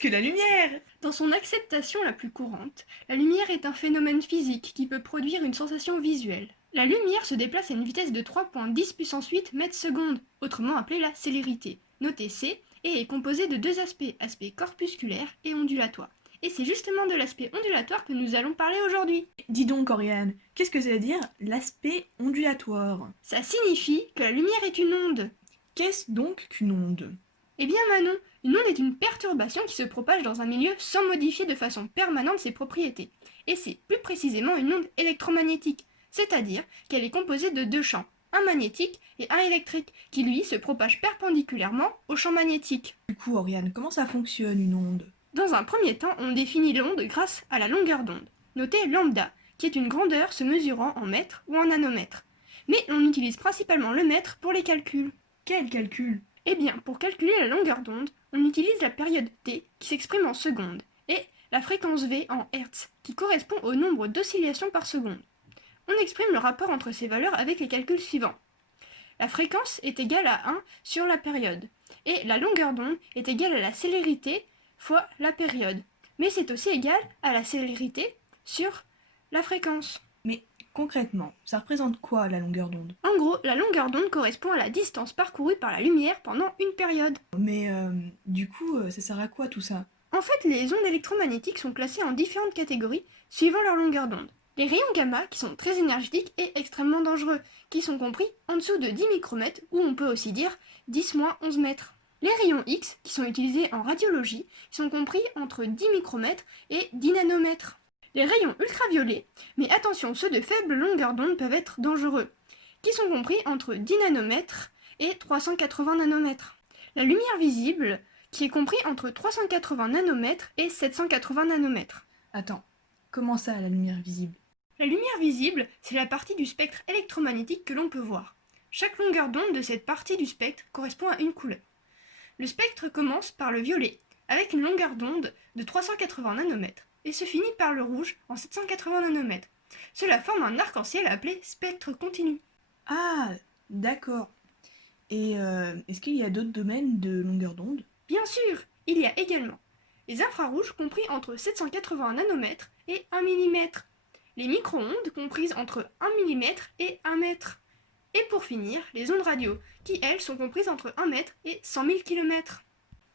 que la lumière? Dans son acceptation la plus courante, la lumière est un phénomène physique qui peut produire une sensation visuelle. La lumière se déplace à une vitesse de 3,10 puissance 8 mètres secondes, autrement appelée la célérité, notée C, et est composée de deux aspects, aspect corpusculaire et ondulatoire. Et c'est justement de l'aspect ondulatoire que nous allons parler aujourd'hui. Dis donc, Oriane, qu'est-ce que ça veut dire l'aspect ondulatoire? Ça signifie que la lumière est une onde. Qu'est-ce donc qu'une onde? Eh bien Manon, une onde est une perturbation qui se propage dans un milieu sans modifier de façon permanente ses propriétés. Et c'est plus précisément une onde électromagnétique, c'est-à-dire qu'elle est composée de deux champs, un magnétique et un électrique, qui lui se propagent perpendiculairement au champ magnétique. Du coup, Oriane, comment ça fonctionne une onde? Dans un premier temps, on définit l'onde grâce à la longueur d'onde, notée lambda, qui est une grandeur se mesurant en mètres ou en nanomètres. Mais on utilise principalement le mètre pour les calculs. Quel calcul? Eh bien, pour calculer la longueur d'onde, on utilise la période t qui s'exprime en secondes et la fréquence v en hertz qui correspond au nombre d'oscillations par seconde. On exprime le rapport entre ces valeurs avec les calculs suivants. La fréquence est égale à 1 sur la période et la longueur d'onde est égale à la célérité fois la période. Mais c'est aussi égal à la célérité sur la fréquence. Mais concrètement, ça représente quoi la longueur d'onde? En gros, la longueur d'onde correspond à la distance parcourue par la lumière pendant une période. Mais du coup, ça sert à quoi tout ça? En fait, les ondes électromagnétiques sont classées en différentes catégories suivant leur longueur d'onde. Les rayons gamma, qui sont très énergétiques et extrêmement dangereux, qui sont compris en dessous de 10 micromètres, ou on peut aussi dire 10-11 mètres. Les rayons X, qui sont utilisés en radiologie, sont compris entre 10 micromètres et 10 nanomètres. Les rayons ultraviolets, mais attention, ceux de faible longueur d'onde peuvent être dangereux, qui sont compris entre 10 nanomètres et 380 nanomètres. La lumière visible, qui est compris entre 380 nanomètres et 780 nanomètres. Attends, comment ça la lumière visible? La lumière visible, c'est la partie du spectre électromagnétique que l'on peut voir. Chaque longueur d'onde de cette partie du spectre correspond à une couleur. Le spectre commence par le violet, avec une longueur d'onde de 380 nanomètres, et se finit par le rouge en 780 nanomètres. Cela forme un arc-en-ciel appelé spectre continu. Ah, d'accord. Et est-ce qu'il y a d'autres domaines de longueur d'onde? Bien sûr, il y a également les infrarouges compris entre 780 nanomètres et 1 mm, les micro-ondes comprises entre 1 mm et 1 mètre, et pour finir, les ondes radio, qui elles sont comprises entre 1 mètre et 100 000 km.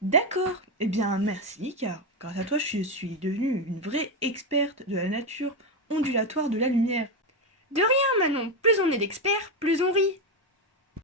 D'accord. Eh bien, merci, car grâce à toi, je suis devenue une vraie experte de la nature ondulatoire de la lumière. De rien Manon, plus on est d'experts, plus on rit.